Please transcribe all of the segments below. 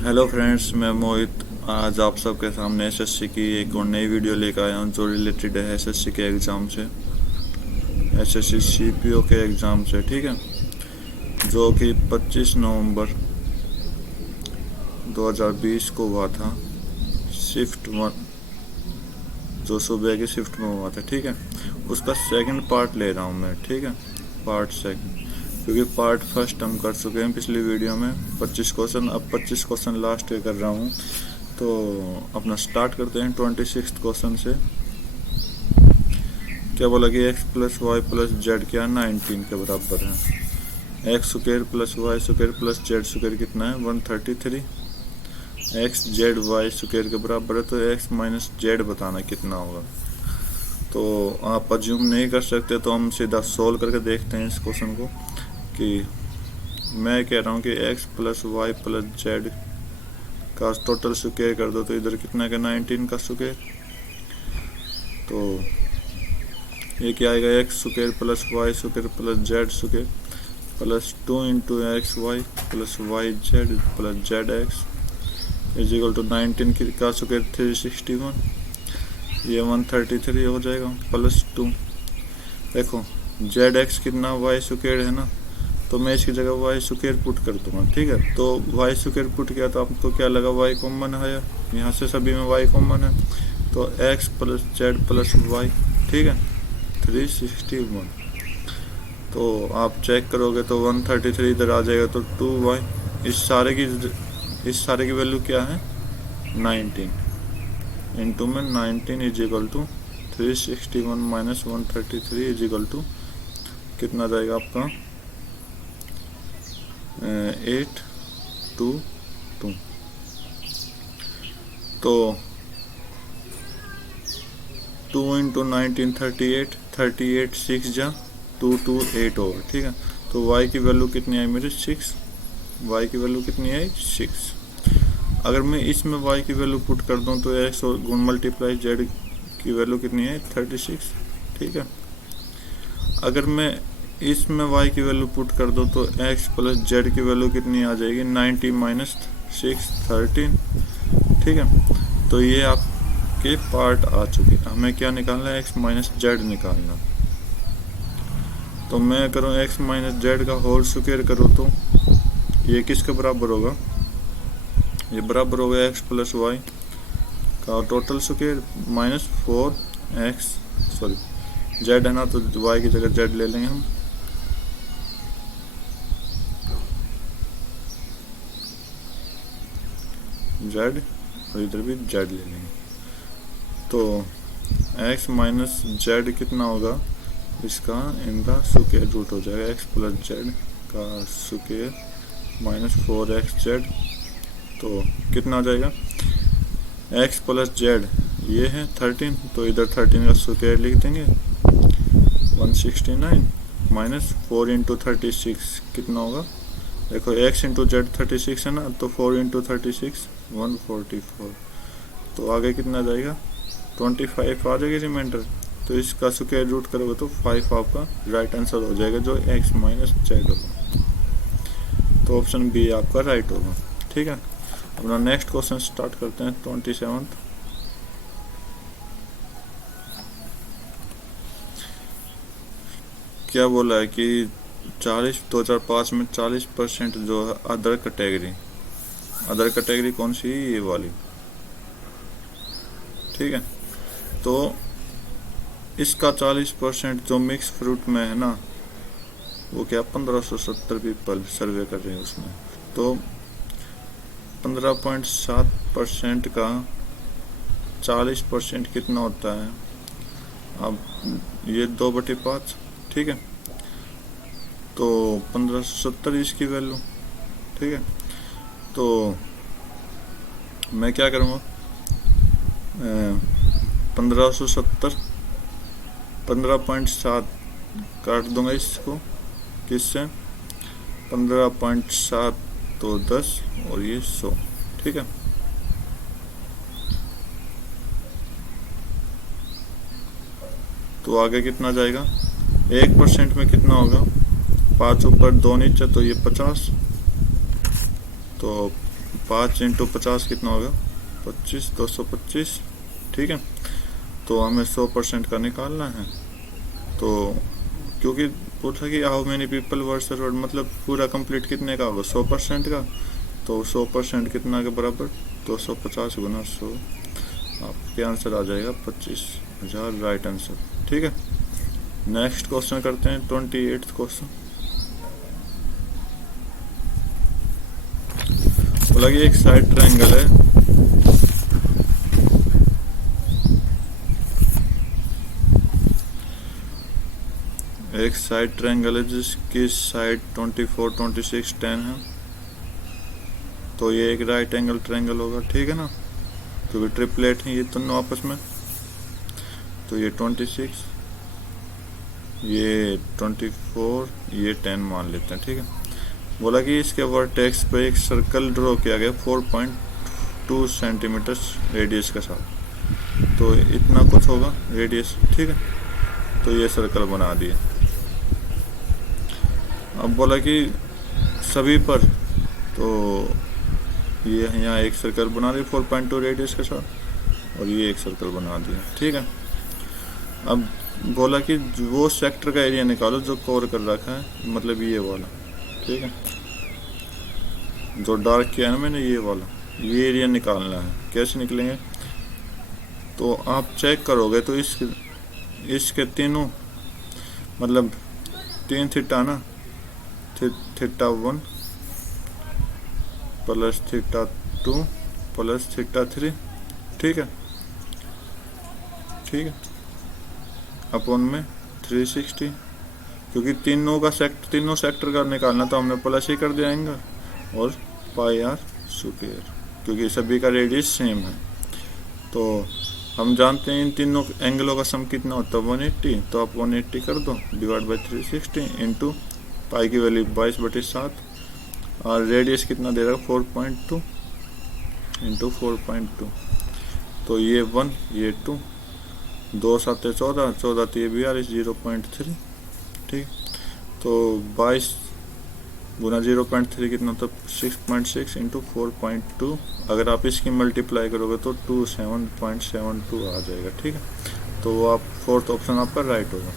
Hello friends, मैं मोहित। आज आप सबके सामने एसएससी की एक और नई वीडियो लेकर आया हूँ जो रिलेटेड है एसएससी के एग्ज़ाम से, एसएससी सीपीओ के एग्ज़ाम से। ठीक है, जो कि 25 नवंबर 2020 को हुआ था। शिफ्ट वन, जो सुबह की शिफ्ट में हुआ था। ठीक है, उसका सेकंड पार्ट ले रहा हूँ मैं। ठीक है, पार्ट सेकंड, क्योंकि पार्ट फर्स्ट हम कर चुके हैं पिछली वीडियो में 25 क्वेश्चन। अब 25 क्वेश्चन लास्ट कर रहा हूँ। तो अपना स्टार्ट करते हैं 26 क्वेश्चन से। क्या बोला कि x plus y plus z क्या 19 के बराबर है। X square plus y square plus z square कितना है 133। एक्स जेड वाई स्क्वायर के बराबर है, तो एक्स माइनस जेड बताना कितना होगा। तो आप अज्यूम नहीं कर सकते, तो हम सीधा सोल्व करके देखते हैं इस क्वेश्चन को। कि मैं कह रहा हूँ कि x plus y plus z का टोटल स्क्वायर कर दो, तो इधर कितना का 19 का स्क्वायर। तो ये क्या आएगा, x square plus y square plus z square plus 2 into x y plus y z plus z x is equal to 19 का स्क्वायर 361। ये 133 हो जाएगा प्लस 2। देखो जेड एक्स कितना वाई स्क्वायर है ना, तो मैं इसकी जगह वाई स्क्वायर पुट कर दूंगा। ठीक है, तो वाई स्क्वायर पुट किया तो आपको क्या लगा, वाई कॉमन है। यहाँ से सभी में वाई कॉमन है, तो x plus z plus y. ठीक है, 361। तो आप चेक करोगे तो 133 इधर आ जाएगा, तो 2y। इस सारे की वैल्यू क्या है 19 इंटू में 19 is equal to 361 minus 133 is equal to कितना जाएगा आपका 822। तो 2 इंटू 19 38, 38 6 जा 228 होगा। ठीक है, तो y की वैल्यू कितनी आई मेरी 6। y की वैल्यू कितनी आई 6। अगर मैं इसमें y की वैल्यू पुट कर दूं तो x और गुण मल्टीप्लाई z की वैल्यू कितनी है 36। ठीक है, अगर मैं इसमें y की वैल्यू पुट कर दूं तो x प्लस z की वैल्यू कितनी आ जाएगी 90 माइनस 6 13। ठीक है, तो ये आपके पार्ट आ चुके। हमें क्या निकालना है, x माइनस जेड निकालना। तो मैं करूँ x माइनस जेड का होल स्क्वायर करूँ तो ये किसके बराबर होगा, ये बराबर होगा एक्स प्लस वाई का total square minus 4x, sorry Z है ना, तो y की जगह जेड ले लेंगे हम। जेड और इधर भी जेड ले लेंगे, तो x माइनस जेड कितना होगा, इसका इनका स्क्वायर रूट हो जाएगा। x प्लस जेड का स्क्वायर माइनस 4x जेड, तो कितना आ जाएगा x प्लस जेड ये है 13, तो इधर 13 का स्क्वायर लिख देंगे 169 माइनस 4 इंटू 36 कितना होगा। देखो x इंटू जेड 36 है ना, तो 4 इंटू 36 144। तो आगे कितना जाएगा 25 आ जाएगी रिमाइंडर। तो इसका स्क्वायर रूट करोगे तो 5 आपका राइट आंसर हो जाएगा, जो x माइनस जेड होगा। तो ऑप्शन बी आपका राइट होगा। ठीक है, अपना नेक्स्ट क्वेश्चन स्टार्ट करते हैं 27th। क्या बोला है कि 2005 में 40% जो है अदर कैटेगरी कौन सी, ये वाली। ठीक है, तो इसका 40% जो मिक्स फ्रूट में है ना, वो क्या 1570 पीपल सर्वे कर रहे हैं उसमें। तो 15.7% का 40% कितना होता है, अब ये 2/5। ठीक है, तो 1570 इसकी वैल्यू। ठीक है, तो मैं क्या करूँगा 1570 15.7 काट दूंगा इसको, किससे 15.7 तो 10 और ये 100। ठीक है, तो आगे कितना जाएगा, 1% में कितना होगा 5 ऊपर 2 नीचे, तो ये 50। तो 5 इंटू 50 कितना होगा 25, 225। ठीक है, तो हमें 100% का निकालना है। तो क्योंकि पूछा कि how many people were served, मतलब पूरा कंप्लीट कितने का होगा 100% का, तो 100% कितना के बराबर 250 गुना 100, आपके आंसर आ जाएगा 25,000, राइट आंसर। ठीक है, नेक्स्ट क्वेश्चन करते हैं 28th क्वेश्चन। बोला कि एक साइड ट्रायंगल है, एक साइड ट्रायंगल है जिसकी साइड 24, 26, 10 है। तो ये एक राइट एंगल ट्रायंगल होगा, ठीक है ना, क्योंकि ट्रिपलेट है ये दोनों आपस में। तो ये 26, ये 24, ये 10 मान लेते हैं। ठीक है, बोला कि इसके वर्टेक्स पे एक सर्कल ड्रॉ किया गया 4.2 सेंटीमीटर रेडियस के साथ। तो इतना कुछ होगा रेडियस। ठीक है, तो ये सर्कल बना दिए। अब बोला कि सभी पर, तो ये यहाँ एक सर्कल बना दिया 4.2 रेडियस के साथ, और ये एक सर्कल बना दिया। ठीक है, अब बोला कि वो सेक्टर का एरिया निकालो जो कवर कर रखा है, मतलब ये वाला। ठीक है, जो डार्क किया है ना मैंने, ये वाला, ये एरिया निकालना है। कैसे निकलेंगे, तो आप चेक करोगे तो इसके तीनों, मतलब 3 थीटा ना, theta 1 plus theta 2 plus theta 3। ठीक है, ठीक है, अपॉन में 360, क्योंकि तीनों सेक्टर का निकालना, तो हमने प्लस ही कर दिया एंगल, और पाई आर स्क्वायर, क्योंकि सभी का रेडियस सेम है। तो हम जानते हैं इन तीनों एंगलों का सम कितना होता है 180, तो आप 180 कर दो डिवाइड बाई 360 इंटू पाई की वैल्यू 22/7, और रेडियस कितना दे रहा है 4.2 इंटू 4.2। तो ये 1, ये 2, 2 7 14, 14 3 42, 0.3। ठीक, तो 22 गुना 0.3 कितना, तो 6.6 इंटू 4.2। अगर आप इसकी मल्टीप्लाई करोगे तो 27.72 आ जाएगा। ठीक है, तो वो आप फोर्थ ऑप्शन आपका राइट होगा।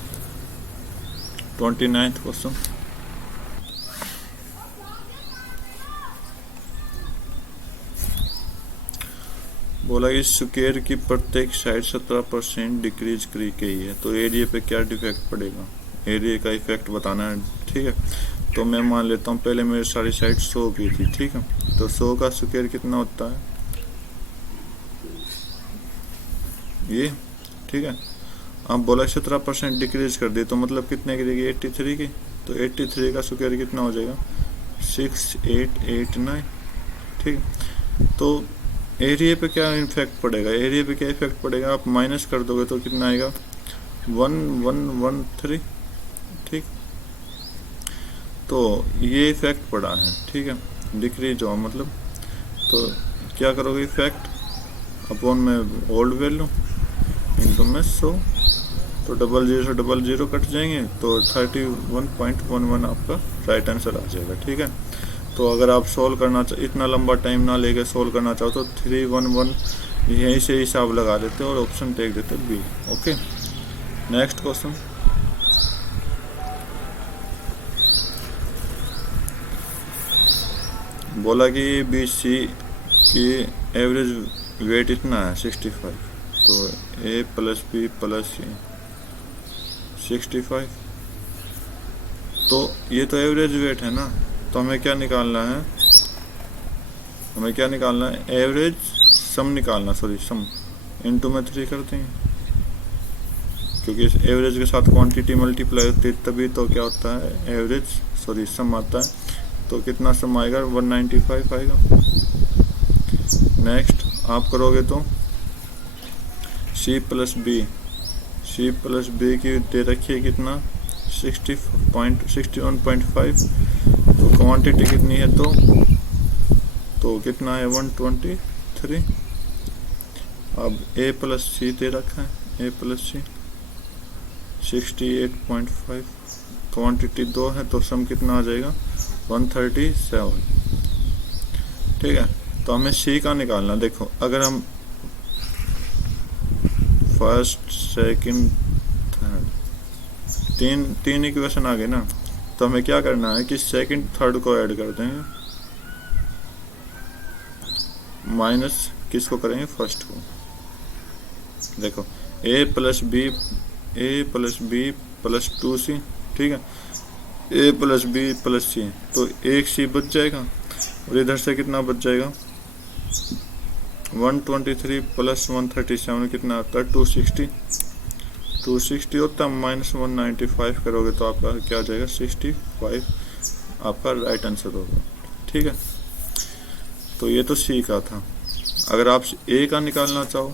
29th question. बोला कि स्क्वायर की प्रत्येक साइड 17% डिक्रीज करी गई है, तो एरिया पे क्या डिफेक्ट पड़ेगा, एरिया का इफेक्ट बताना है। ठीक है, तो मैं मान लेता हूँ पहले मेरी सारी साइड 100 की थी। ठीक है, तो 100 का स्क्वायर कितना होता है ये। ठीक है, अब बोला 17% डिक्रीज कर दी, तो मतलब कितने की देगी 83 की, तो 83 का स्क्वायर कितना हो जाएगा 6889। ठीक, तो एरिया पे क्या इफेक्ट पड़ेगा, एरिया पे क्या इफेक्ट पड़ेगा, आप माइनस कर दोगे तो कितना आएगा 1113। ठीक, तो ये इफेक्ट पड़ा है। ठीक है, डिक्रीज हो मतलब, तो क्या करोगे इफेक्ट अपॉन में ओल्ड वैल्यू इनटू में 100, तो 00 से 00 कट जाएंगे, तो 31.11 आपका राइट आंसर आ जाएगा। ठीक है, तो अगर आप सोल्व करना इतना लंबा टाइम ना लेके सोल्व करना चाहो तो 311 यहीं से हिसाब लगा देते और ऑप्शन टेक देते बी। Okay, next question. बोला कि बी सी की एवरेज वेट इतना है 65, तो ए प्लस बी प्लस सी 65, तो ये तो एवरेज वेट है ना, तो हमें क्या निकालना है, हमें क्या निकालना है एवरेज सम निकालना, सॉरी सम इनटू में 3 करते हैं, क्योंकि इस एवरेज के साथ क्वांटिटी मल्टीप्लाई होती है तभी तो क्या होता है एवरेज, सॉरी सम आता है। तो कितना सम आएगा 195 आएगा। नेक्स्ट आप करोगे तो सी प्लस बी की दे रखी है कितना 61.5, तो क्वांटिटी कितनी है तो कितना है 123। अब ए प्लस सी दे रखा है, ए प्लस सी 68.5, क्वांटिटी 2 है तो सम कितना आ जाएगा 137। ठीक है, तो हमें सी का निकालना। देखो अगर हम फर्स्ट सेकंड थर्ड तीन इक्वेशन आ गए ना, तो हमें क्या करना है कि सेकंड थर्ड को ऐड कर देंगे, माइनस किसको करेंगे, फर्स्ट को। देखो ए प्लस बी प्लस 2c, ठीक है, ए प्लस बी प्लस सी, तो एक सी बच जाएगा और इधर से कितना बच जाएगा 123 प्लस 137 कितना आता है 260 होता है, माइनस 195 करोगे तो आपका क्या आ जाएगा 65, आपका राइट आंसर होगा। ठीक है, तो ये तो सी का था। अगर आप ए का निकालना चाहो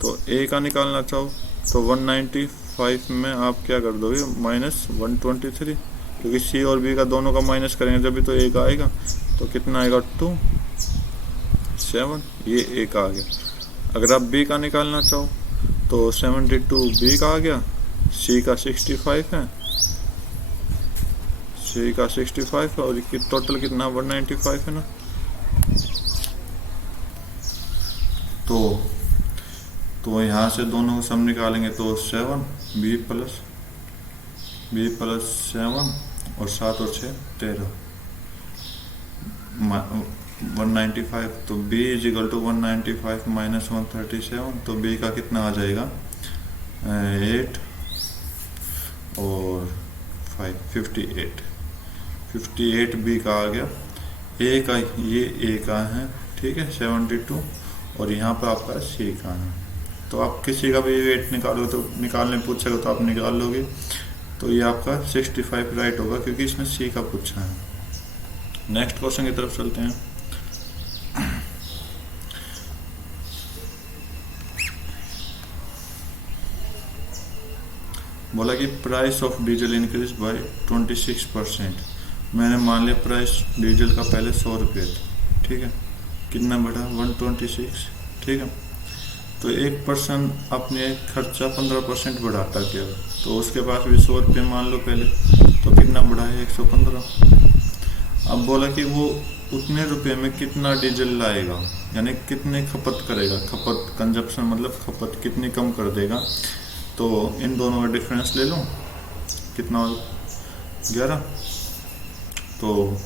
तो 195 में आप क्या कर दोगे माइनस 123, क्योंकि सी और बी का दोनों का माइनस करेंगे जब भी तो ए का आएगा, तो कितना आएगा 7, ये ए का आ गया। अगर आप बी का निकालना चाहो तो 72 बी का आ गया, सी का 65 है, और टोटल कितना 195 है ना। तो यहाँ से दोनों को सम निकालेंगे तो 7 बी प्लस 7 और 7 और 6 13 195, तो b is equal to 195 minus 137, तो b का कितना आ जाएगा 8 और 5 58 b का आ गया। a का ये a का है, ठीक है 72, और यहाँ पर आपका c का है। तो आप किसी का भी वेट निकालोगे तो निकालने पूछेगा तो आप निकाल लोगे, तो ये आपका 65 राइट होगा क्योंकि इसमें c का पूछा है। नेक्स्ट क्वेश्चन की तरफ चलते हैं। बोला कि price of diesel increase by 26%। मैंने मान लिया प्राइस डीजल का पहले 100 रुपये था, ठीक है, कितना बढ़ा 126, ठीक है। तो एक पर्सन अपने खर्चा 15% बढ़ाता क्या, तो उसके पास भी 100 रुपये मान लो पहले, तो कितना बढ़ा है 115। अब बोला कि वो उतने रुपए में कितना डीजल लाएगा, यानी कितने खपत करेगा, खपत कंजप्शन मतलब खपत कितनी कम कर देगा। तो इन दोनों का डिफरेंस ले लो, कितना 11, तो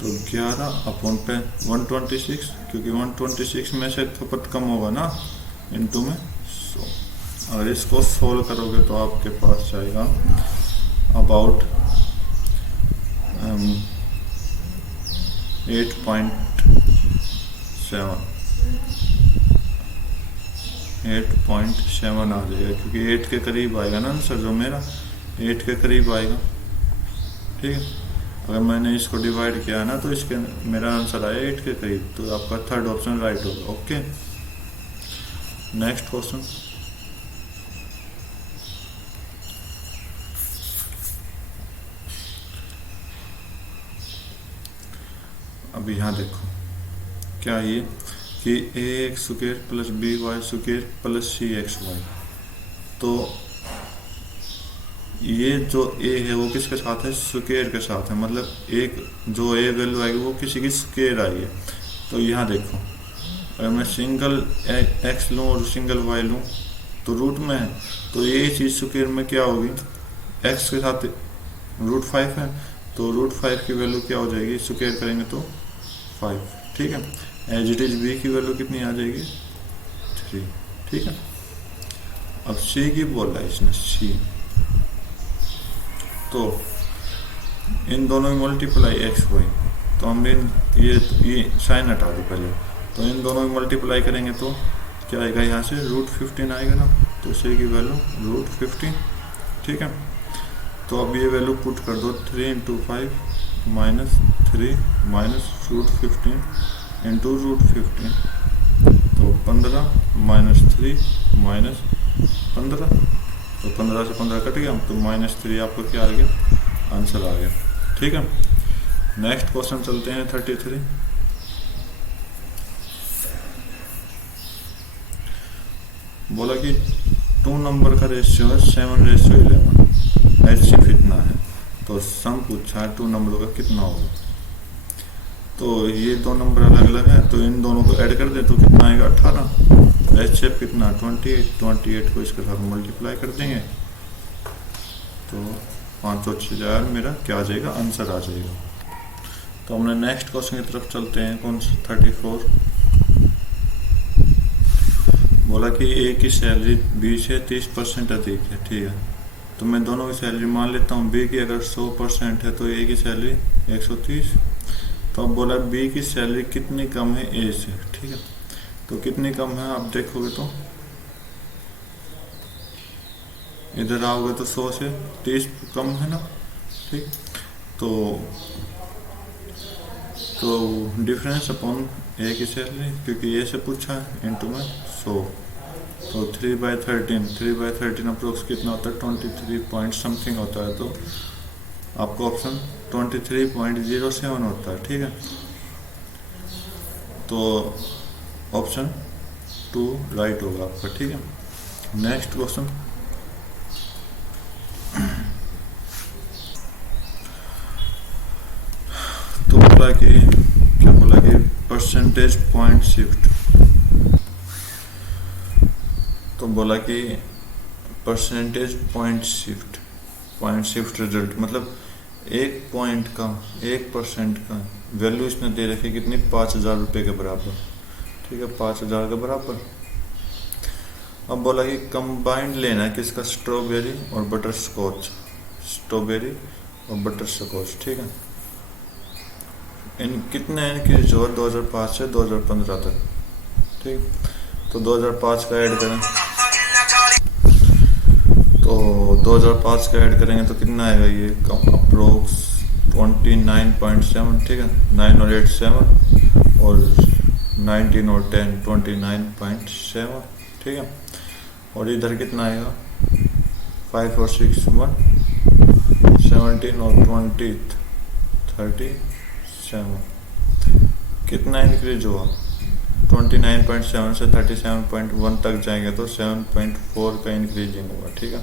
11 अपॉन पे 126, क्योंकि 126 में से खपत कम होगा ना इनटू में 100। अगर इसको सोल्व करोगे तो आपके पास जाएगा अबाउट 8.7 आ जाएगा, क्योंकि 8 के करीब आएगा ना आंसर, जो मेरा 8 के करीब आएगा। ठीक है, अगर मैंने इसको डिवाइड किया ना तो इसके मेरा आंसर आया 8 के करीब, तो आपका थर्ड ऑप्शन राइट होगा। Okay, next question. अब यहाँ देखो क्या ये कि ax square plus by square plus cxy, तो ये जो a है वो किसके साथ है, स्क्वायर के साथ है, मतलब एक जो a वैल्यू आएगी वो किसी की स्क्वायर आई है। तो यहाँ देखो अगर मैं सिंगल x लूँ और सिंगल y लूँ तो रूट में है, तो ये चीज़ स्क्वायर में क्या होगी, x के साथ √5 है, तो √5 की वैल्यू क्या हो जाएगी, स्क्वायर करेंगे तो 5। ठीक है, एज इट इज b की वैल्यू कितनी आ जाएगी 3। ठीक है, अब c की बोल रहा है इसने c, तो इन दोनों में मल्टीप्लाई एक्स वाई, तो हमने ये साइन हटा दी पहले, तो इन दोनों में मल्टीप्लाई करेंगे तो क्या आएगा, यहाँ से √15 आएगा ना, तो c की वैल्यू √15। ठीक है, तो अब ये वैल्यू पुट कर दो, 3 × 5 माइनस 3 माइनस √15 इंटू √15, तो 15 माइनस 3 माइनस 15, तो 15 से 15 कट गया, तो -3 आपको क्या आ गया, आंसर आ गया। ठीक है, नेक्स्ट क्वेश्चन चलते हैं 33। बोला कि 2 नंबर का रेशियो है 7:11, एचसीएफ इतना है, तो सम पूछा है 2 नंबरों का कितना होगा। तो ये दो नंबर अलग अलग है, तो इन दोनों को ऐड कर दे तो कितना आएगा 18। एच एफ कितना 28 को इसके साथ मल्टीप्लाई कर देंगे तो 504 मेरा क्या आ जाएगा, आंसर आ जाएगा। तो हमने नेक्स्ट क्वेश्चन की तरफ चलते हैं, कौन सा 34। बोला कि ए की सैलरी बी से 30% अधिक है, ठीक है। तो मैं दोनों की सैलरी मान लेता हूँ। बी की अगर 100% है तो ए की सैलरी 130। तो अब बोला बी की सैलरी कितनी कम है ए से, ठीक है। तो कितनी कम है आप देखोगे तो इधर आओगे तो 100 से 30 कम है ना, ठीक। तो डिफरेंस अपॉन ए की सैलरी, क्योंकि ए से पूछा है, इंटू में 100। तो 3/13 अप्रोक्स कितना होता है 23 पॉइंट समथिंग होता है। तो आपका ऑप्शन 23.07 होता है, ठीक है। तो ऑप्शन 2 राइट होगा आपका, ठीक है। नेक्स्ट क्वेश्चन, तो बोला कि परसेंटेज पॉइंट शिफ्ट। तो बोला कि परसेंटेज पॉइंट शिफ्ट रिजल्ट मतलब 1% का वैल्यू इसने दे रखी कितनी, 5,000 रुपये के बराबर, ठीक है, 5,000 के बराबर। अब बोला कि कंबाइंड लेना है किसका, स्ट्रॉबेरी और बटर स्कॉच, ठीक है। इन कितने इनकी जो 2005 से 2015 तक, ठीक। तो 2005 का ऐड करें, तो 2005 का ऐड करेंगे तो कितना आएगा, ये कम अप्रोक्स 29.7, ठीक है। 9 और 8 7 और 19 और 10 29.7, ठीक है। और इधर कितना आएगा 5 और 6 1 17 और 20 37। कितना इंक्रीज हुआ, 29.7 से 37.1 तक जाएंगे तो 7.4 का इंक्रीजिंग होगा, ठीक है।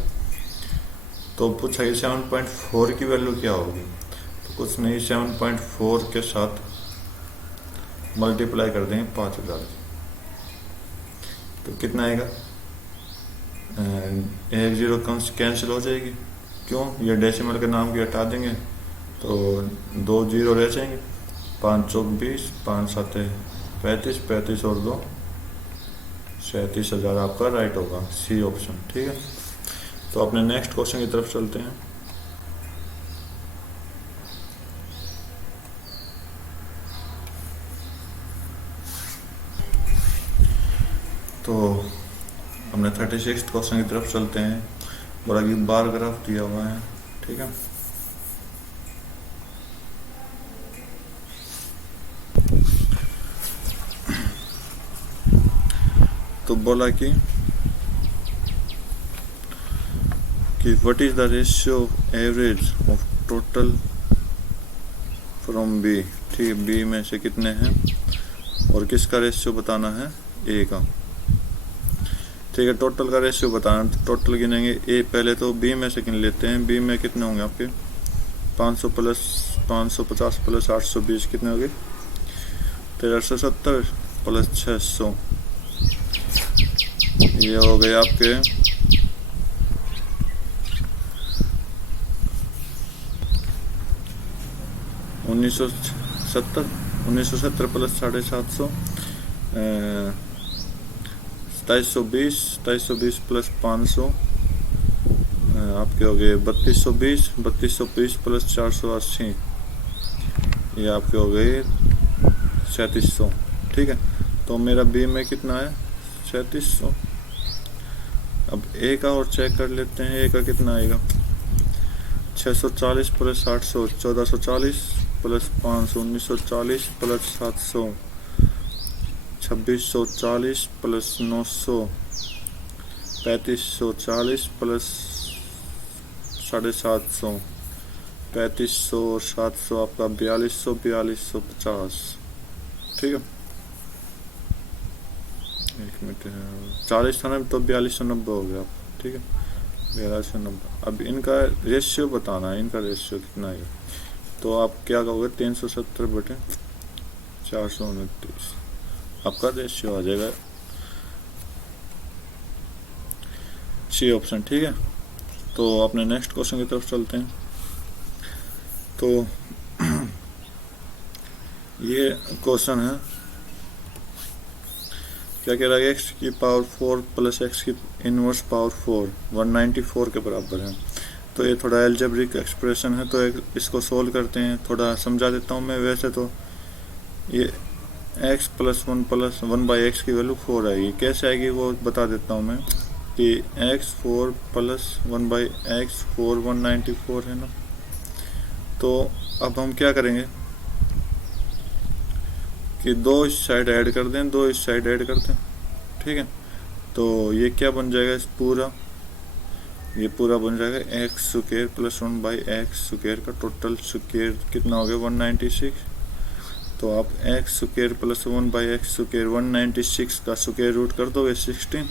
तो पूछा कि 7.4 की वैल्यू क्या होगी, तो कुछ नहीं, 7.4 के साथ मल्टीप्लाई कर देंगे 5,000। तो कितना आएगा, एक जीरो कैंसिल हो जाएगी, क्यों, ये डेसिमल के नाम की हटा देंगे तो 2 जीरो रह जाएंगे। 5 चौक 20, 5 7 35, 35 और 2 37,000 आपका राइट होगा, सी ऑप्शन, ठीक है। तो अपने नेक्स्ट क्वेश्चन की तरफ चलते हैं। तो हमने 36 क्वेश्चन की तरफ चलते हैं। बोला कि बार ग्राफ दिया हुआ है, ठीक है। तो बोला कि what is the ratio average of total from B, ठीक है। बी में से कितने हैं और किसका रेशियो बताना है, ए का, ठीक है। टोटल का रेशियो बताना, तो टोटल गिनेंगे। ए पहले तो बी में से गिन लेते हैं। बी में कितने होंगे आपके 500 प्लस 550 प्लस 820 कितने हो गए 1370 प्लस 600, ये हो गए आपके 1970 प्लस 750 2720 प्लस 500 आपके हो गए 3220 प्लस 480 ये आपके हो गए 3700, ठीक है। तो मेरा बी में कितना है 3700। अब ए का और चेक कर लेते हैं, ए का कितना आएगा 640 plus 800 1440 plus 500 1940 plus 700 2640 plus 900 3540 plus 750 3500 और 700 आपका 4250, ठीक है। एक मिनट 40 था ना, तो 4290 हो गया, ठीक है 4290। अब इनका रेशियो बताना है, इनका रेशियो कितना है। तो आप क्या कहोगे 370 बटे 429 आपका रेशियो आ जाएगा सी ऑप्शन। ठीक है, तो अपने नेक्स्ट क्वेश्चन की तरफ चलते हैं। तो ये क्वेश्चन है, क्या कह रहा है, एक्स की पावर 4 प्लस एक्स की इनवर्स पावर 4 194 के बराबर है। तो ये थोड़ा एल्जेब्रिक एक्सप्रेशन है, तो इसको सोल्व करते हैं। थोड़ा समझा देता हूँ मैं। वैसे तो ये x प्लस 1 बाई एक्स की वैल्यू 4 आएगी। कैसे आएगी वो बता देता हूँ मैं, कि x 4 प्लस 1 बाई एक्स 4 194 है ना। तो अब हम क्या करेंगे कि दो इस साइड ऐड कर दें, दो इस साइड ऐड कर दें। ठीक है, तो ये क्या बन जाएगा, इस पूरा ये पूरा बन जाएगा x square plus 1 by x square का टोटल स्क्वायर कितना हो गया 196। तो आप x square plus 1 by x square 196 का स्क्वायर रूट कर दोगे 14।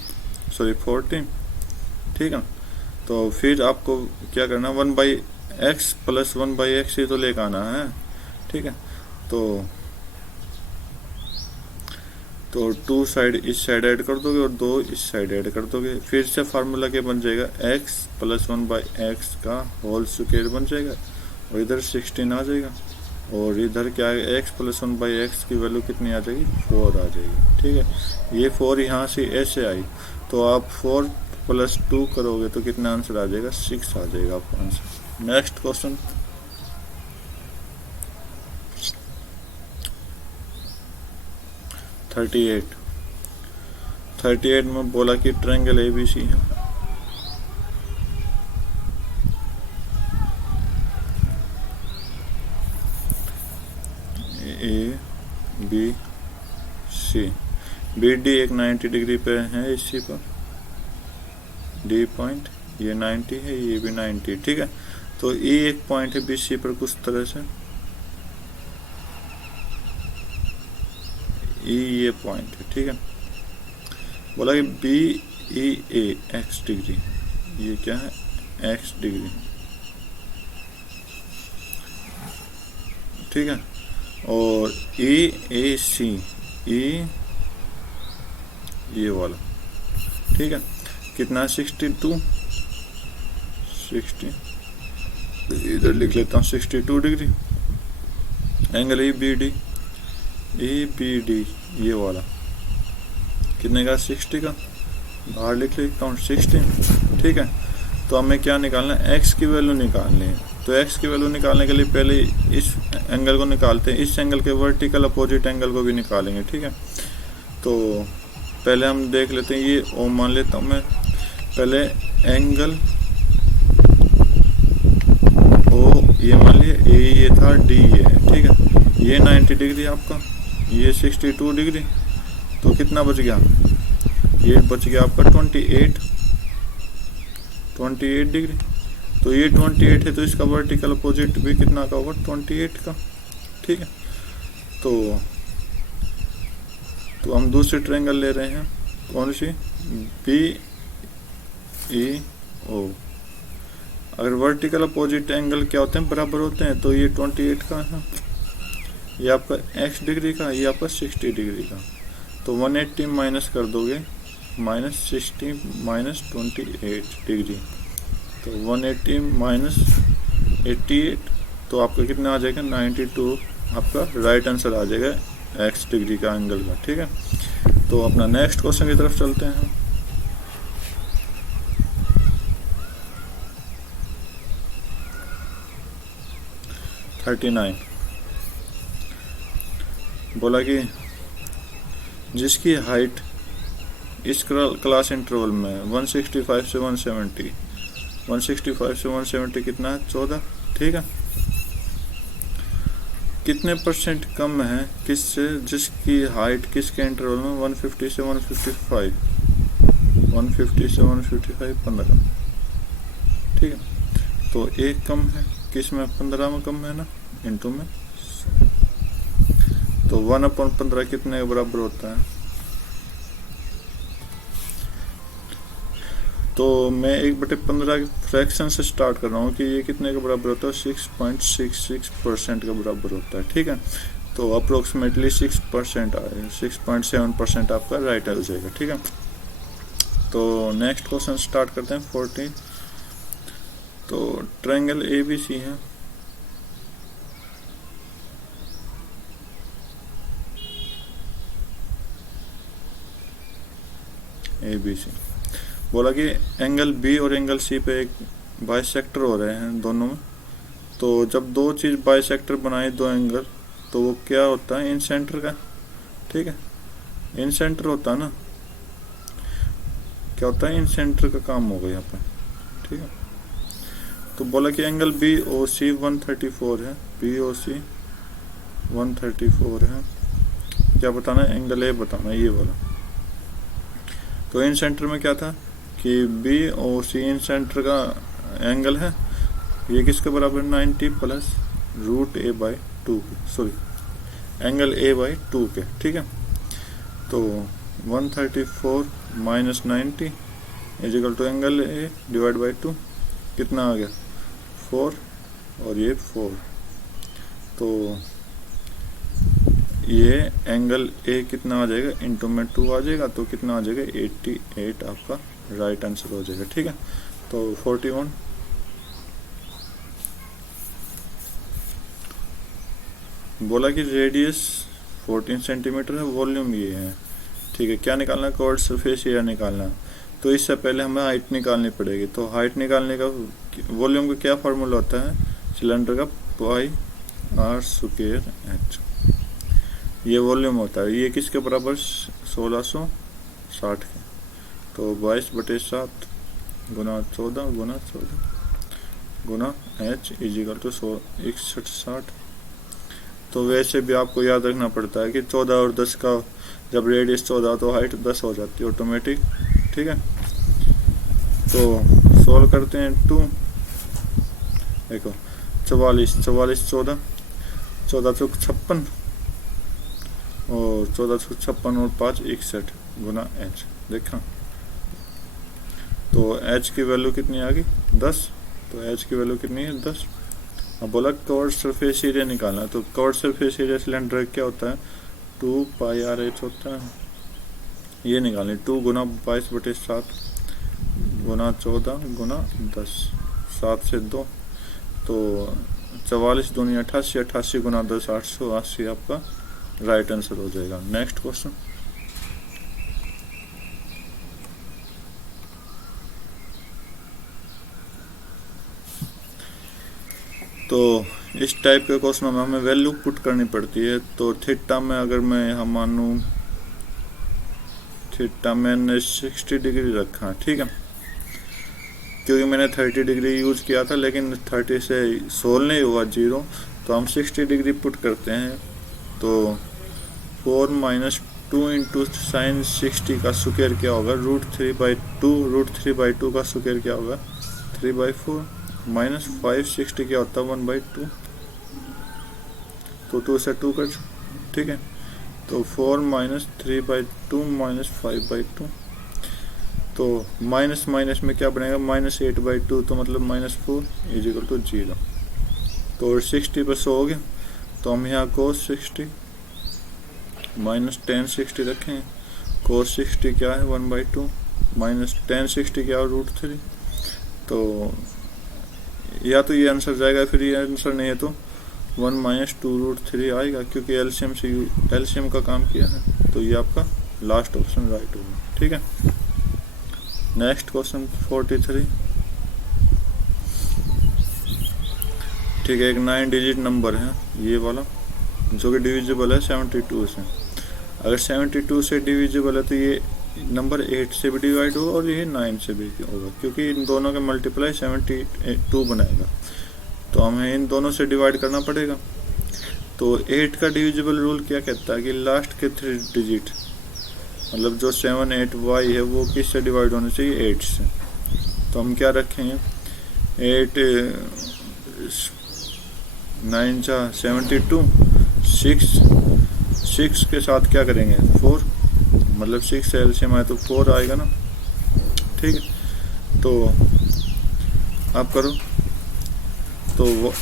ठीक है, तो फिर आपको क्या करना, 1 by X plus 1 by X ही तो लेकर आना है। ठीक है, तो 2 साइड इस साइड ऐड कर दोगे और 2 इस साइड ऐड कर दोगे। फिर से फार्मूला क्या बन जाएगा, x प्लस 1 बाई एक्स का होल स्क्वायर बन जाएगा और इधर 16 आ जाएगा। और इधर क्या है, x प्लस 1 बाई एक्स की वैल्यू कितनी आ जाएगी, 4 आ जाएगी। ठीक है, ये 4 यहाँ से ऐसे आई, तो आप 4 प्लस 2 करोगे तो कितना आंसर आ जाएगा, 6 आ जाएगा आपका आंसर। नेक्स्ट क्वेश्चन, 38 में बोला कि ट्रायंगल ABC है। ABC, BD एक 90 डिग्री पे है इसी पर, D पॉइंट ये 90 है, ये भी 90। ठीक है, तो E एक पॉइंट है BC पर कुछ तरह से, E ये पॉइंट है। ठीक है, बोला कि BEA x डिग्री, ये क्या है, x डिग्री। ठीक है, और EAC, E ये वाला, ठीक है, कितना 62, इधर लिख लेता हूँ 62 डिग्री। एंगल EBD ये वाला कितने का, 60 का, बाहर लिख लेता हूँ 60। ठीक है, तो हमें क्या निकालना है, x की वैल्यू निकालनी है। तो x की वैल्यू निकालने के लिए पहले इस एंगल को निकालते हैं, इस एंगल के वर्टिकल अपोजिट एंगल को भी निकालेंगे। ठीक है, तो पहले हम देख लेते हैं, ये O मान लेता हूँ मैं। पहले एंगल O ये मान लिया, A ये था, D ये है। ठीक है, ये 90 डिग्री आपका, ये 62 डिग्री, तो कितना बच गया, ये बच गया आपका 28 डिग्री। तो ये 28 है, तो इसका वर्टिकल अपोजिट भी कितना का होगा, 28 का। ठीक है, तो हम दूसरे ट्रायंगल ले रहे हैं, कौन सी, BEO। अगर वर्टिकल अपोजिट एंगल क्या होते हैं, बराबर होते हैं, तो ये 28 का है, ये आपका x डिग्री का, ये आपका 60 डिग्री का। तो 180 माइनस कर दोगे, -60 माइनस 28 डिग्री, तो 180 माइनस 88, तो आपका कितना आ जाएगा, 92 आपका राइट आंसर आ जाएगा x डिग्री का एंगल का। ठीक है, तो अपना नेक्स्ट क्वेश्चन की तरफ चलते हैं। बोला कि जिसकी हाइट इस क्लास इंटरवल में 165 से 170, 165 से 170 कितना है, 14। ठीक है, कितने परसेंट कम है किससे, जिसकी हाइट किसके इंटरवल में 150 से 155, 15। ठीक है, तो एक कम है किस में, 15 में कम है ना, इंटू में, तो 1/15 कितने के बराबर होता है। तो मैं 1/15 फ्रैक्शन से स्टार्ट कर रहा हूँ कि ये कितने के बराबर होता है, 6.66% के बराबर होता है। ठीक है, तो अप्रोक्सीमेटली 6% आएगा, 6.7% आपका राइट हो जाएगा। ठीक है, तो नेक्स्ट क्वेश्चन स्टार्ट करते हैं 14। तो ट्रायंगल ABC है, ABC बोला कि एंगल B और एंगल C पे एक बाइसेक्टर हो रहे हैं दोनों में। तो जब दो चीज बाइसेक्टर बनाए दो एंगल, तो वो क्या होता है, इन सेंटर का। ठीक है, इन सेंटर होता है ना, क्या होता है, इन सेंटर का काम होगा यहाँ पे। ठीक है, तो बोला कि एंगल BOC 134 है, BOC 134 है। क्या बताना है, एंगल A बताना है, ये वाला। तो इन सेंटर में क्या था कि BOC इन सेंटर का एंगल है, ये किसके बराबर, 90 प्लस रूट A/2 के, सॉरी एंगल A/2 के। ठीक है, तो 134 minus 90 is equal to angle A divide by 2, कितना आ गया 4, और ये 4। तो ये एंगल A कितना आ जाएगा, इंटू में 2 आ जाएगा, तो कितना आ जाएगा 88 आपका राइट आंसर हो जाएगा। ठीक है, तो 41। बोला कि रेडियस 14 सेंटीमीटर है, वॉल्यूम ये है। ठीक है, क्या निकालना है, कर्व्ड सरफेस एरिया निकालना है। तो इससे पहले हमें हाइट निकालनी पड़ेगी। तो हाइट निकालने का वॉल्यूम का क्या फार्मूला होता है, सिलेंडर का पाई r स्क्वायर h, ये वॉल्यूम होता है। ये किसके बराबर, 1660 के। तो 22/7 गुना 14 गुना 14 गुना h इजिकल टू 6160। तो वैसे भी आपको याद रखना पड़ता है कि 14 और 10 का जब रेडियस 14 तो हाइट 10 हो जाती है ऑटोमेटिक। ठीक है, तो सॉल्व करते हैं 2। देखो 44 14 14 चौक 56 और 14 चौक 56 और 5 61 गुना h। देखा, तो h की वैल्यू कितनी आ गई 10। तो h की वैल्यू कितनी है 10। अब बोला कर्व्ड सरफेस एरिया निकालना। तो कर्व्ड सरफेस एरिया सिलेंडर क्या होता है, 2 पाई RH होता है। ये निकालें, 2 गुना 22/7 गुना 14 गुना 10, 7 से 2, तो 44 दूनी 88, 88 गुना 10 880 आपका राइट आंसर हो जाएगा। Next question. तो इस टाइप के क्वेश्चन में हमें वैल्यू पुट करनी पड़ती है। तो थीटा में अगर मैं हम मानूं, थीटा मैंने 60 डिग्री रखा। ठीक है, क्योंकि मैंने 30 डिग्री यूज किया था, लेकिन 30 से सोल्व नहीं हुआ 0, तो हम 60 डिग्री पुट करते हैं। तो 4 माइनस 2 इंटू साइन 60 का स्क्वायर क्या होगा, √3/2। √3/2 का स्क्वायर क्या होगा, 3/4 माइनस 560 क्या होता है 1/2। तो 2 से 2 कर। ठीक है, तो 4 माइनस 3/2 माइनस 5/2। तो माइनस माइनस में क्या बनेगा, -8/2, तो मतलब -4 इजिकल टू 0। तो 60 पर 100 हो गया। तो हम यहाँ cos 60 माइनस tan 60 रखें। cos 60 क्या है 1/2 माइनस tan 60 क्या है √3। तो या तो ये आंसर जाएगा, फिर ये आंसर नहीं है तो 1 माइनस 2√3 आएगा, क्योंकि एलसीएम का काम किया है। तो ये आपका लास्ट ऑप्शन राइट होगा। ठीक है, नेक्स्ट क्वेश्चन 43। ठीक है, एक 9 डिजिट नंबर है ये वाला, जो कि डिविजिबल है 72 से। अगर 72 से डिविजिबल है तो ये नंबर 8 से भी डिवाइड होगा और ये 9 से भी होगा, क्योंकि इन दोनों का मल्टीप्लाई 72 बनाएगा। तो हमें इन दोनों से डिवाइड करना पड़ेगा। तो 8 का डिविजिबल रूल क्या कहता है कि लास्ट के 3 डिजिट, मतलब जो 7 8 y है वो किससे डिवाइड होना चाहिए, 8 से। तो हम क्या रखेंगे, 8 9 72, 6 के साथ क्या करेंगे 4, मतलब 6 से एलसीएम आए तो 4 आएगा ना। ठीक है, तो आप करो। तो वो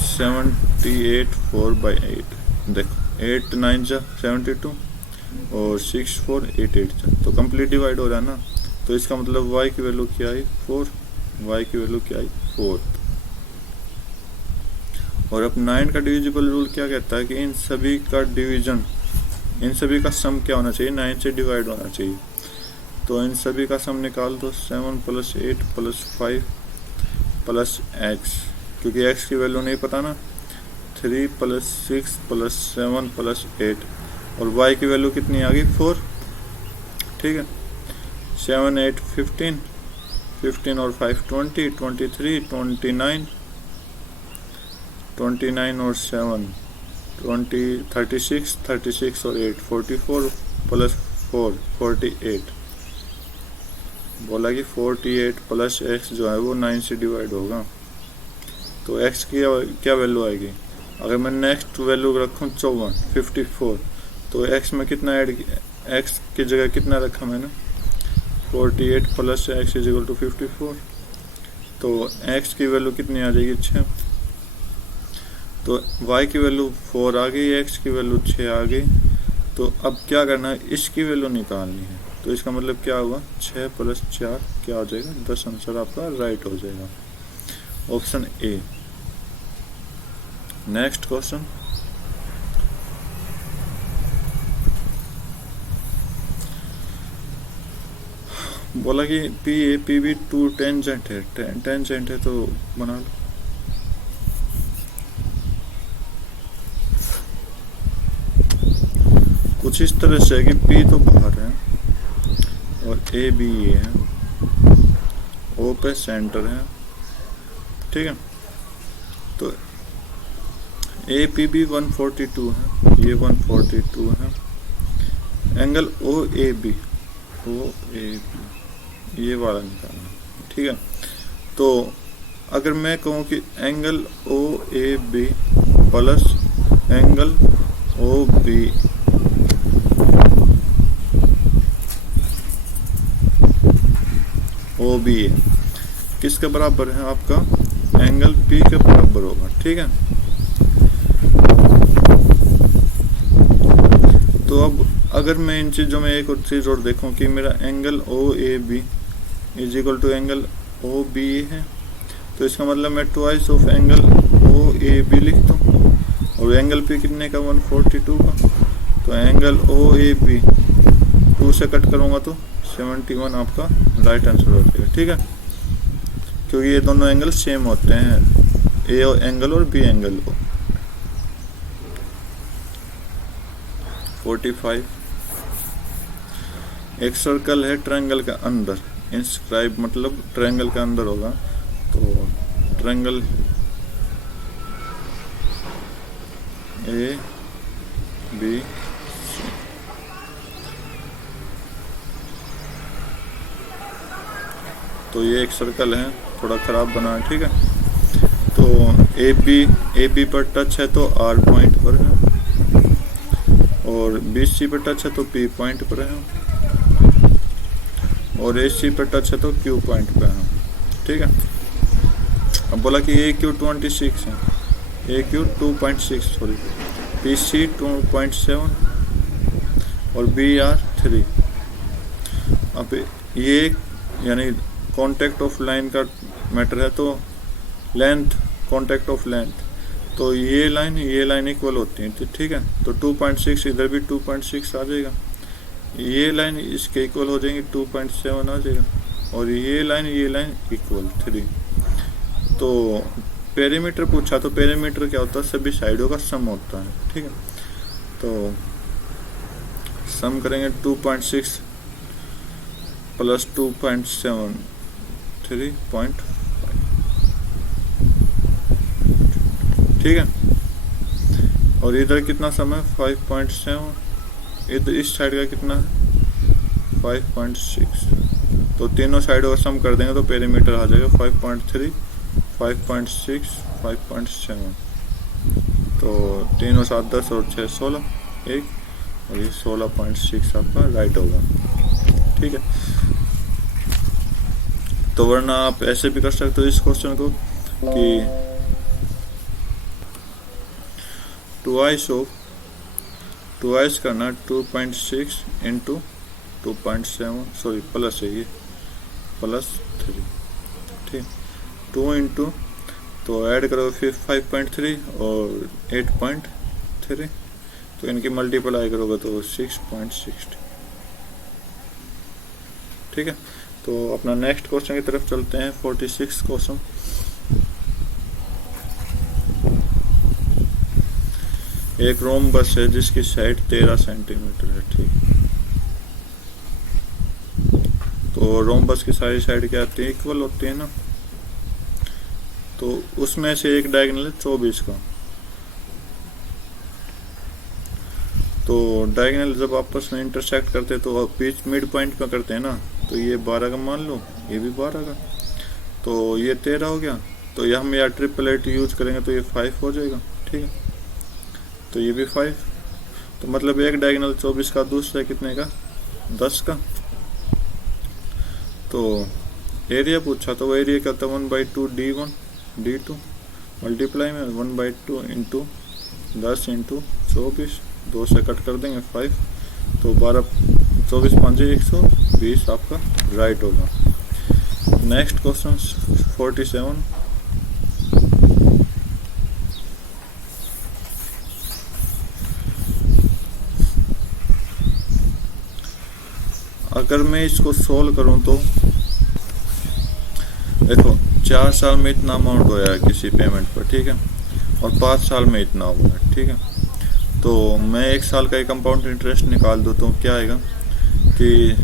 78 4/8, देखो 8 9 जा 72 और 6 4 8 8 जा, तो कंप्लीट डिवाइड हो रहा है ना। तो इसका मतलब y की वैल्यू क्या आई 4, y की वैल्यू क्या आई 4। और अब 9 का डिविजिबल रूल क्या कहता है कि इन सभी का डिवीजन, इन सभी का सम क्या होना चाहिए, 9 से डिवाइड होना चाहिए। तो इन सभी का सम निकाल दो, 7 + 8 + 5 + x, क्योंकि x की वैल्यू नहीं पता ना, 3 + 6 + 7 + 8, और y की वैल्यू कितनी आ गई 4। ठीक है, 7 8 15, 15 और 5 20, 23 29, 29 और 7 20, 36, 36 और 8 44 + 4 48। बोला कि 48 + x जो है वो 9 से डिवाइड होगा। तो x की क्या वैल्यू आएगी, अगर मैं नेक्स्ट वैल्यू रखूँ 54, तो x में कितना ऐड, x की जगह कितना रखा मैंने, 48 + x = 54। तो x की वैल्यू कितनी आ जाएगी 6। तो y की वैल्यू 4 आ गई, x की वैल्यू 6 आ गई। तो अब क्या करना है, इसकी वैल्यू निकालनी है। तो इसका मतलब क्या हुआ, 6 + 4 क्या हो जाएगा 10, आंसर आपका राइट हो जाएगा, ऑप्शन ए। नेक्स्ट क्वेश्चन, बोला कि P A P B 2 tangent है, टेंजेंट है तो बना लो। कुछ इस तरह से है कि P तो बाहर है और A B ये है, O पे सेंटर है। ठीक है, तो A P B 142 है, ये 142 है। एंगल O A B, ये वाला निकालना। ठीक है, तो अगर मैं कहूँ कि angle O A B plus angle O B O B A किसके बराबर है, आपका एंगल पी के बराबर होगा। ठीक है, तो अब अगर मैं इन चीज़ों में एक और चीज़ और देखूं कि मेरा angle O A B = angle O B A है, तो इसका मतलब मैं twice of angle O A B लिख दूँ, और एंगल पी कितने का 142 का। तो एंगल ओ ए बी 2 से कट करूँगा तो 71 आपका राइट आंसर हो जाएगा। ठीक है, क्योंकि ये दोनों एंगल सेम होते हैं, ए एंगल और बी एंगल। 45, एक सर्कल है ट्रायंगल के अंदर, इंस्क्राइब मतलब ट्रायंगल के अंदर होगा। तो ट्रायंगल ए बी तो ये एक सर्कल है, थोड़ा खराब बना है। ठीक है, तो ए बी पर टच है तो आर पॉइंट पर है, और बी सी पर टच है तो पी पॉइंट पर है, और ए सी पर टच है तो क्यू पॉइंट पर है। ठीक है, अब बोला कि ए क्यू 26 है, ए क्यू 2.6 सॉरी, पी सी 2.7 और बी आर 3। अब ये यानी कॉन्टेक्ट ऑफ लाइन का मैटर है, तो लेंथ, कॉन्टेक्ट ऑफ लेंथ, तो ये लाइन इक्वल होती है। ठीक है, तो 2.6 इधर भी 2.6 आ जाएगा, ये लाइन इसके इक्वल हो जाएंगी 2.7 आ जाएगा, और ये लाइन इक्वल 3। तो पेरीमीटर पूछा, तो पेरीमीटर क्या होता है, सभी साइडों का सम होता है। ठीक है, तो सम करेंगे 2.6 + 2.7 3.5। ठीक है, और इधर कितना सम है 5.7, इधर इस साइड का कितना है 5.6, तो तीनों साइडों का सम कर देंगे तो पेरीमीटर आ जाएगा 5.3 5.6 5.7। तो 3 और 7 10 और 6 16 1, और ये 16.6 आपका राइट होगा। ठीक है, तो वरना आप ऐसे भी कर सकते हो इस क्वेश्चन को कि ट्वाइस ऑफ 2 करना 2.6 इंटू 2.7 सॉरी प्लस है ये +3 ठीक 2 इंटू तो ऐड करो फिर 5.3 और 8.3 तो इनकी मल्टीप्लाई करोगे तो 6.60 ठीक है। तो अपना नेक्स्ट क्वेश्चन की तरफ चलते हैं 46 क्वेश्चन। एक रोम्बस है जिसकी साइड 13 सेंटीमीटर है ठीक। तो रोम्बस की सारी साइड क्या आती है इक्वल होती है ना, तो उसमें से एक डायगोनल है 24 का। तो डायगोनल जब आपस में इंटरसेक्ट करते हैं तो बीच मिड पॉइंट पे करते हैं ना, तो ये 12 का मान लो, ये भी 12 का, तो ये 13 हो गया। तो ये हम या ट्रिपलेट यूज करेंगे तो ये 5 हो जाएगा ठीक है। तो ये भी 5, तो मतलब एक डायगोनल 24 का, दूसरा कितने का 10 का। तो एरिया पूछा तो एरिया क्या था 1/2 D1 D2 मल्टीप्लाई में 1/2 इंटू 10 इंटू 24, 2 से कट कर देंगे 5, तो 12 24 5 120 आपका राइट होगा। Next question 47। अगर मैं इसको सोल्व करूं तो देखो 4 साल में इतना अमाउंट होया है किसी पेमेंट पर ठीक है, और 5 साल में इतना हुआ है ठीक है। तो मैं 1 साल का एक कंपाउंड इंटरेस्ट निकाल दूँ तो क्या आएगा कि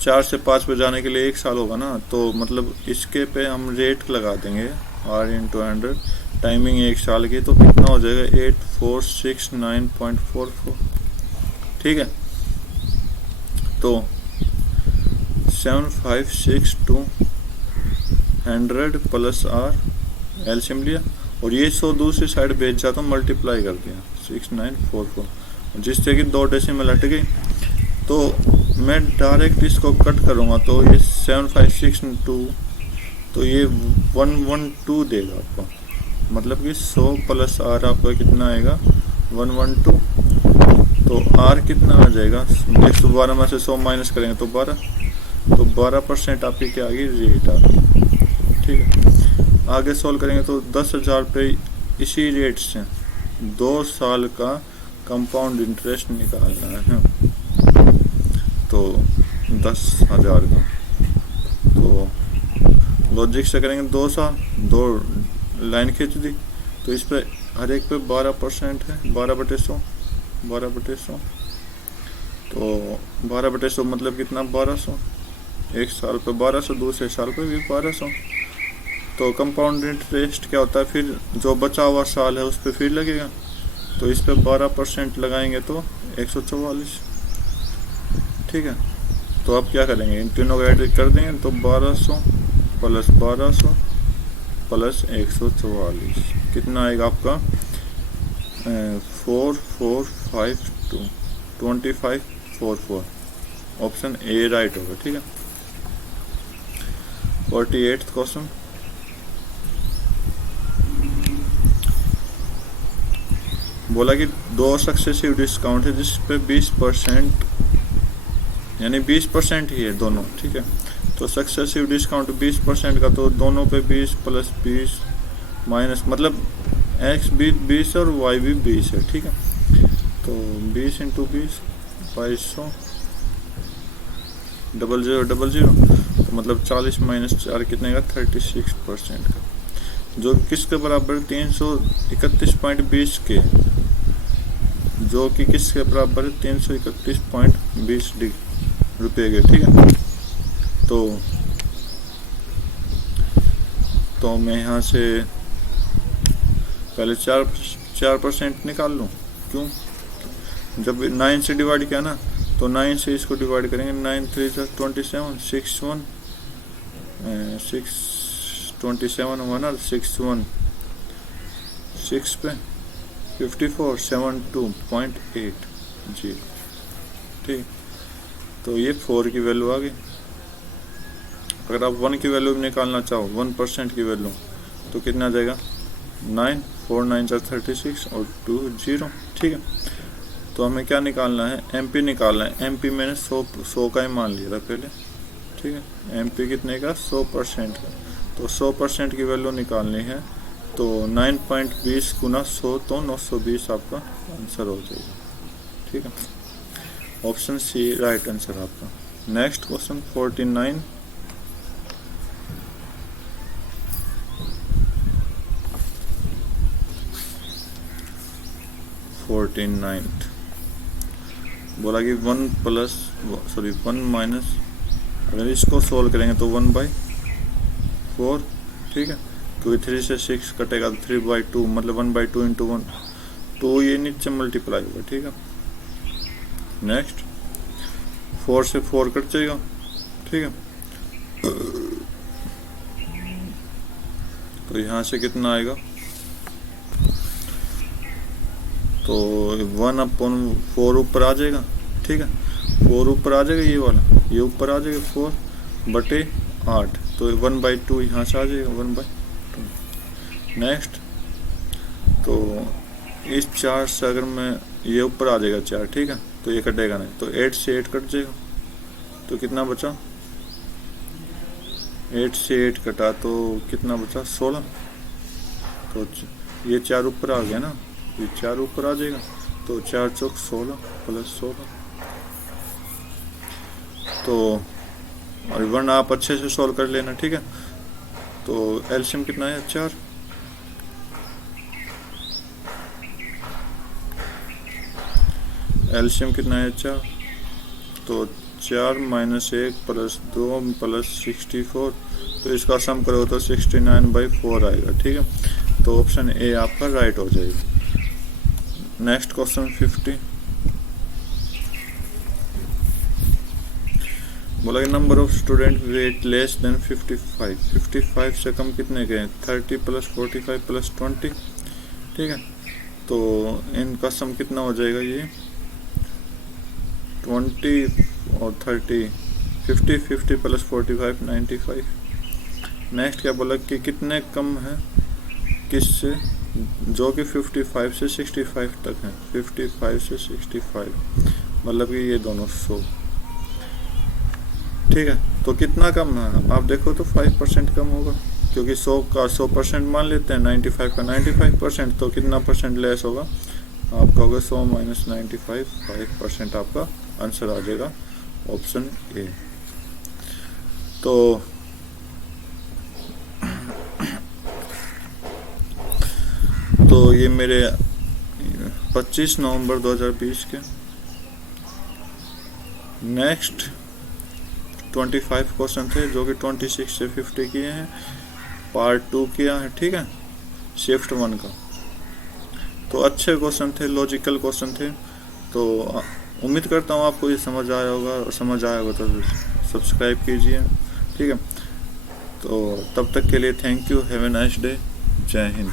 4 से 5 पे जाने के लिए 1 साल होगा ना, तो मतलब इसके पे हम रेट लगा देंगे R/100, टाइमिंग 1 साल की, तो कितना हो जाएगा 8469.44 ठीक है। तो 7562 100 प्लस R एलसीएम लिया, और ये 100 दूसरी साइड भेज जाता हूँ, मल्टीप्लाई कर दिया 6944, जिससे कि 2 डेसिमल हट गई। तो मैं डायरेक्ट इसको कट करूँगा तो ये 7562, तो ये 112 देगा आपको, मतलब कि 100 प्लस R आपका कितना आएगा 112। तो R कितना आ जाएगा 112 में से 100 माइनस करेंगे तो 12, तो 12% आपकी क्या आ गई रेट आ गई ठीक है। आगे सॉल्व करेंगे तो 10,000 पे इसी रेट से 2 साल का कंपाउंड इंटरेस्ट निकालना है, तो 10,000 का। तो लॉजिक से करेंगे 2 साल, 2 लाइन खींच दी, तो इस पे हर एक पे 12% है, 12/100 12/100, तो 12/100 मतलब कितना 1200, 1 साल पे 1200, दूसरे साल पे भी 1200। तो कंपाउंड इंटरेस्ट क्या होता है, फिर जो बचा हुआ साल है उस पर फिर लगेगा, तो इस पे 12% लगाएंगे तो 144 ठीक है। तो अब क्या करेंगे, इन तीनों को ऐड कर देंगे तो 1200 प्लस 1200 प्लस 144 कितना आएगा आपका 4452 2544, ऑप्शन ए राइट होगा ठीक है। 48th question. बोला कि 2 सक्सेसिव डिस्काउंट है जिस पे 20% यानी 20% ही है दोनों ठीक है। तो सक्सेसिव डिस्काउंट 20% का, तो दोनों पे 20 प्लस 20 माइनस, मतलब एक्स भी 20 और वाई भी 20 है ठीक है। तो 20 इंटू 20 2200 0000, तो मतलब 40 माइनस 4 कितने का 36% का, जो किसके बराबर 331.20 के, जो कि किसके बराबर 331.20 रुपये के ठीक है। तो मैं यहाँ से पहले 4% निकाल लूँ, क्यों, जब 9 से डिवाइड किया ना, तो 9 से इसको डिवाइड करेंगे, 9 3 27 6 1 और 6 6 पे 54 72.8 जी ठीक। तो ये 4 की वैल्यू आ गई। अगर आप 1 की वैल्यू निकालना चाहो 1% की वैल्यू, तो कितना आ जाएगा 9 4 9 36 और 2 0। ठीक है, तो हमें क्या निकालना है, एमपी निकालना है। एमपी मैंने 100 का ही मान लिया था पहले। ठीक है, एमपी कितने का, 100% का। तो 100% की वैल्यू निकालनी है, तो 9.20 गुना 100 तो 920 आपका आंसर हो जाएगा। ठीक है, ऑप्शन सी राइट आंसर आपका। Next question 49। बोला कि 1 माइनस, अगर इसको सोल्व करेंगे तो 1/4। ठीक है, क्योंकि 3 से 6 कटेगा तो 3/2, मतलब 1/2 इंटू 1, तो ये नीचे मल्टीप्लाई होगा। ठीक है, नेक्स्ट 4 से 4 कट जाएगा। ठीक है, तो यहाँ से कितना आएगा, तो 1/4 ऊपर आ जाएगा। ठीक है, 4 ऊपर आ जाएगा, ये वाला ये ऊपर आ जाएगा 4/8, तो 1/2 यहाँ से आ जाएगा 1/2। नेक्स्ट, तो इस 4 से अगर मैं, ये ऊपर आ जाएगा 4। ठीक है, तो ये कटेगा नहीं, तो 8 से 8 कट जाएगा, तो कितना बचा, 8 से 8 कटा तो कितना बचा, 16। तो ये 4 ऊपर आ गया ना, ये 4 ऊपर आ जाएगा, तो 4 चौक 16 प्लस 16। तो और वन आप अच्छे से सॉल्व कर लेना। ठीक है, तो एलसीएम कितना है, 4। एलसीएम कितना है, 4। तो 4 - 1 + 2 + 64, तो इसका सम करोगे तो 69/4 आएगा। ठीक है, तो ऑप्शन ए आपका राइट हो जाएगा। Next question 50। बोला कि number of student weight less than 55 से कम कितने के हैं, 30 + 45 + 20। ठीक है, तो इनका सम कितना हो जाएगा, ये 20 और 30, 50 + 45 95। नेक्स्ट क्या बोला कि कितने कम है किससे, जो कि 55 से 65 तक है। 55 से 65 मतलब कि ये दोनों 100। ठीक है, तो कितना कम है, आप देखो तो 5% कम होगा, क्योंकि 100 का 100% मान लेते हैं, 95 का 95%, तो कितना परसेंट लेस होगा, आपका होगा 100 - 95, 5% आपका आंसर आ जाएगा, ऑप्शन ए। तो ये मेरे 25 नवंबर 2020 के। नेक्स्ट 25 क्वेश्चन थे, जो कि 26 से 50 किए हैं, पार्ट 2 किया है। ठीक है, शिफ्ट 1 का। तो अच्छे क्वेश्चन थे, लॉजिकल क्वेश्चन थे। तो उम्मीद करता हूँ आपको ये समझ आया होगा, और समझ आया होगा तो सब्सक्राइब कीजिए। ठीक है, तो तब तक के लिए thank you, have a nice day, जय हिंद।